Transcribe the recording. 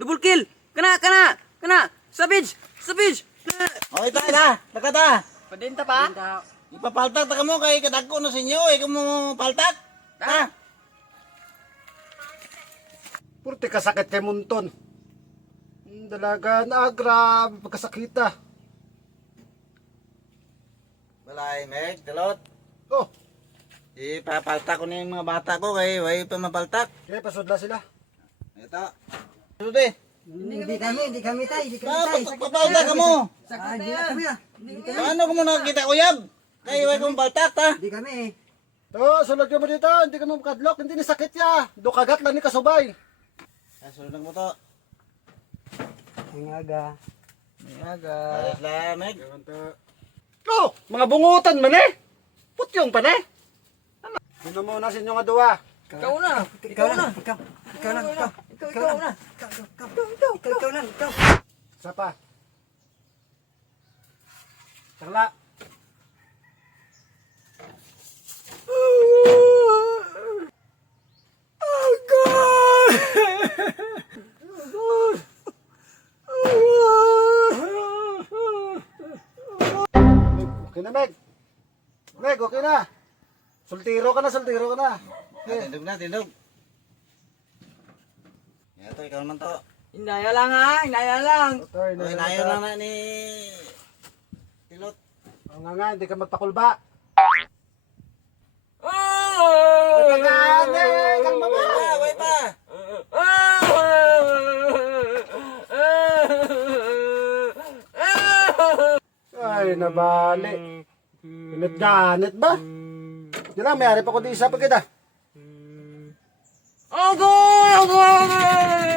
Double kill. Kana. Savage. Okay tayo na. Nakata. Padenta pa? Ipapaltak ta kamo kay kadagko na sa inyo. Ikaw mo paltak. Ha? Purti kasakit kay Munton. Dalaga na grabe pagkasakita. Balay, Meg, talot. Oh, Ipapaltak ko na yung mga bata ko kay way pa mapaltak. kaya pasudla sila. Ito. Ito de. Hindi kami tay. Papaltak ka mo. Hindi na kami ah. Paano ko mo nakakita uyab? Kay way kong paltak ta. Hindi kami eh. To, sulod ka mo dito. Hindi ka mo makadlok. Hindi ni sakit ya. Dukagat lang ni kasubay. Sunod mo to. Ang aga. Ayos lang, Meg. Oh, mga bungutan man eh. Putyong pa na eh. Sino muna sa inyo nga duwa? Ikaw na. Ikaw lang. Isa pa. Sarla. Okay na, Meg. Meg, okay na. Sultiro ka na. Tindog. Ito, ikaw naman to. Indaya lang. Toy, Okay, nayo lang na ni Tilot. Oo nga, hindi ka magpakulba. Oh! Pagkakane, kang mama. Way pa. Ay, nabali. Ganit ba? Di lang, may ari pa ko di isa pag kita. Agoy!